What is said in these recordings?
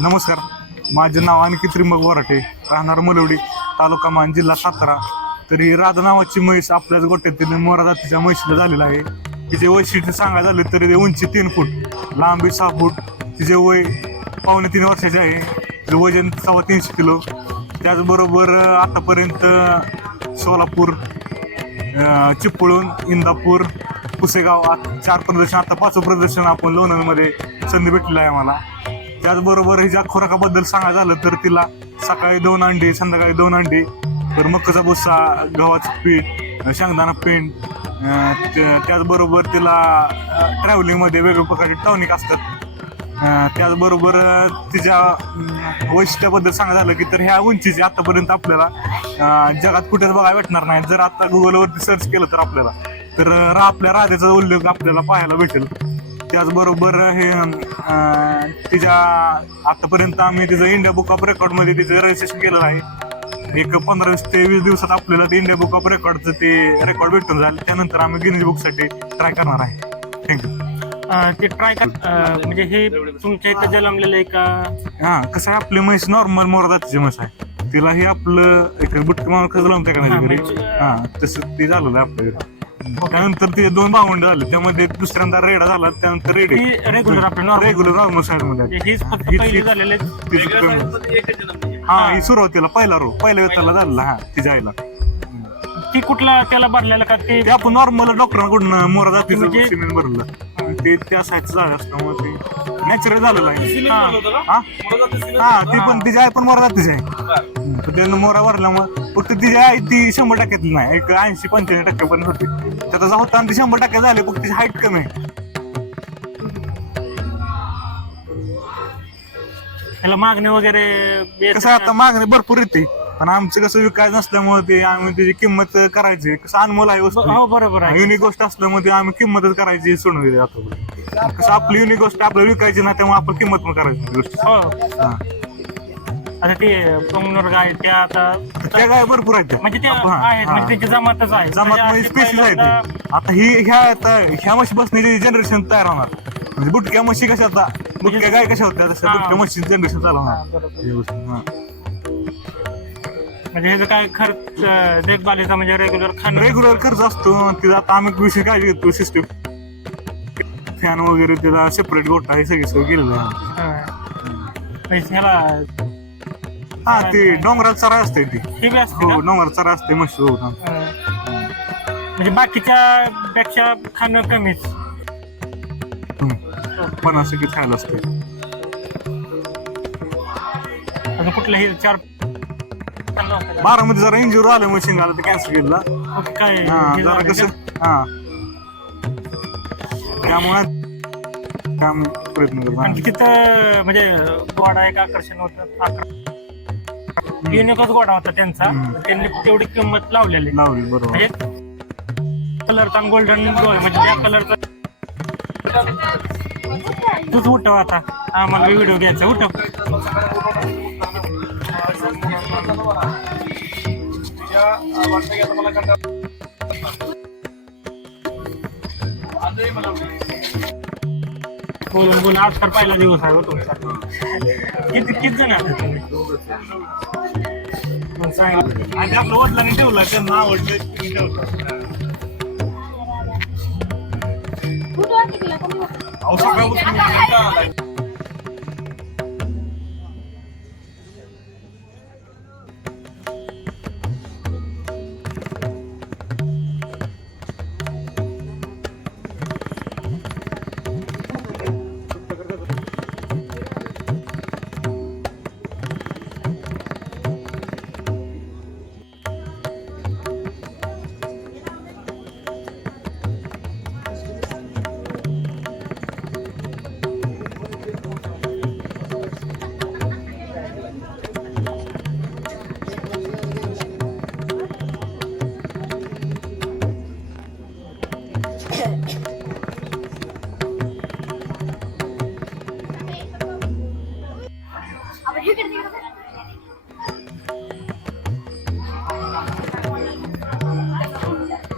नमस्कार. माझे नाव अनिकेत त्रिमग वराटे राहणार मलवडी तालुका मान जिल्हा सातारा. तरी राधा नावाची म्हैस आपल्याच गोट्यातील मोरा जातीच्या म्हैशीला झालेलं आहे. तिचे वैशिष्ट्य सांगायला झालं तरी ते उंची तीन फूट लांबी सहा फूट. तिचे वय पावणे तीन वर्षाचे आहे. तिचं वजन सव्वा तीनशे किलो. त्याचबरोबर आतापर्यंत सोलापूर चिपळूण इंदापूर पुसेगाव चार प्रदर्शन आता पाच प्रदर्शन आपण लोणंदमध्ये संधी भेटलेला आहे आम्हाला. त्याचबरोबर हिच्या खुराकाबद्दल सांगायचं झालं तर तिला सकाळी दोन अंडी संध्याकाळी दोन अंडी तर मक्काचा भुस्सा गव्हाचं पीठ शेंगदाणा पेंड त्याचबरोबर तिला ट्रॅव्हलिंगमध्ये वेगवेगळ्या प्रकारचे टॉनिक असतात. त्याचबरोबर तिच्या वैशिष्ट्याबद्दल सांगायचं झालं की तर ह्या उंचीचे आतापर्यंत आपल्याला जगात कुठेच बघायला भेटणार नाही. जर आता गुगलवरती सर्च केलं तर आपल्याला तर आपल्या राधेचा उल्लेख आपल्याला पाहायला भेटेल. त्याचबरोबर हे अं, तिच्या आतापर्यंत आम्ही तिचं इंडिया बुक ऑफ रेकॉर्डमध्ये तिचं रजिस्ट्रेशन केलेलं आहे. एक पंधरा ते वीस दिवसात आपल्याला ते इंडिया बुक ऑफ रेकॉर्डचं ते रेकॉर्ड भेटून जाईल. त्यानंतर आम्ही गिनीज बुकसाठी ट्राय करणार आहे. थँक्यू अं, ते ट्राय म्हणजे हे तुमच्या इथं जन्मलेलं आहे का? हा कसं आहे आपली म्हैस नॉर्मल मोरा जातीची म्हैस आहे. तिला हे आपलं एक बुटकी मारून कसं लावून त्या हा, म्हणजे- हा तसं ते झालेलं आहे आपल्या घरी. त्यानंतर ते दोन भावंड झाले. त्यामध्ये दुसऱ्यांदा रेडा झाला त्यानंतर रेडे. ती रेग्युलर आपलं नॉर्मल रेग्युलर नॉर्मल साईडमध्ये. हीच फक्त हीच- पहिली हीच- झालेले तिचं कमी- हा ही सुरुवातीला पहिला रो पहिल्या वेताला झालेला हा तिच्या आईला. ती कुठला त्याला भरलेला का ते? ते आपण नॉर्मल डॉक्टरांकडून मोरा जातीचं म्हणजे- सिमेंट भरलं ते त्या साईडचं झालं असल्यामुळे ते नॅचरल झालेलं आहे. हा. हा. हा ती पण तिची आई पण मोरा जातीच आहे. तर त्यानं मोरा भरल्यामुळे फक्त तिची आई ती शंभर टक्क्यातली नाही. एक ऐंशी पंच्याऐंशी टक्क्यापर्यंत होती. त्याचा होता आणि ती शंभर टक्के झाले फक्त तिची हाईट कमी आहे. त्याला मागणी वगैरे कसं आहे आता मागणी भरपूर येते. पण आमचं कसं विकायचं नसल्यामुळे ते आम्ही त्याची किंमत करायची. कसं अनमोल आहे वस्तू. हो बरोबर आहे. युनिक गोष्ट असल्यामुळे ते आम्ही किंमतच करायची सोडून दिली आता. कसं आपली युनिक गोष्ट आपल्याला विकायची ना त्यामुळे आपण किंमत पण करायची. गोष्टी हो. हा. आता ते पंगनूर गाय त्या आता त्या गाय भरपूर आहेत. म्हणजे त्या हा, आहेत हा. म्हणजे त्यांची जमातच आहे जमात म्हणजे म्हणजे स्पेशल आहे ते आता ही ह्या आता ह्या म्हशी बसण्याची जनरेशन तयार होणार म्हणजे बुटक्या म्हशी कशा आता बुटक्या गाय कशा होत्या तशा हा. बुटक्या म्हशी जनरेशन चालू हा, होणार बरोबर. ही गोष्ट, हा. म्हणजे ह्याचं काय खर्च अं, देखभालीचा म्हणजे रेग्युलर खाणं रेग्युलर खर्च असतो तिचा आता आम्ही विषय काळजी घेतो सिस्टम फॅन वगैरे त्याला सेपरेट गोठा हे सगळी सोय केलेलं आहे हा. म्हणजे ह्याला हा ते डोंगरात चरा असते ती बी असते हो का? डोंगरात चरा असते म्हशी हो हा. म्हणजे बाकीच्या पेक्षा खाणं कमीच हम्म. पन्नास टक्के खायला असते अजून कुठलंही चार बारामध्ये जरा इंजुरी आलं मग शिंगाला ते कॅन्सल केला ओके, काय हा हे जरा झालं कसं का? हा त्यामुळे काम प्रयत्न करतो आणि तिथं म्हणजे गोडा एक आकर्षण होतं युनिकच गोडा होता त्यांचा. त्यांनी तेवढी किंमत लावलेली. लावली बरोबर. म्हणजे कलरचा गोल्डन गोल्ड म्हणजे त्या कलरचा तूच उठव आता. आम्हाला व्हिडिओ घ्यायचा उठव बोलून बोलून आज तर पहिला दिवस आहे हो तुमचा. किती किती जण आहात तुम्ही? मग सांगितलं आणि आपलं वडिलांनी ठेवलं त्यांना आवडलं ठेवलं अहो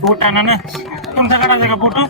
फोटाना ना तुमचा काढायचा का फोटो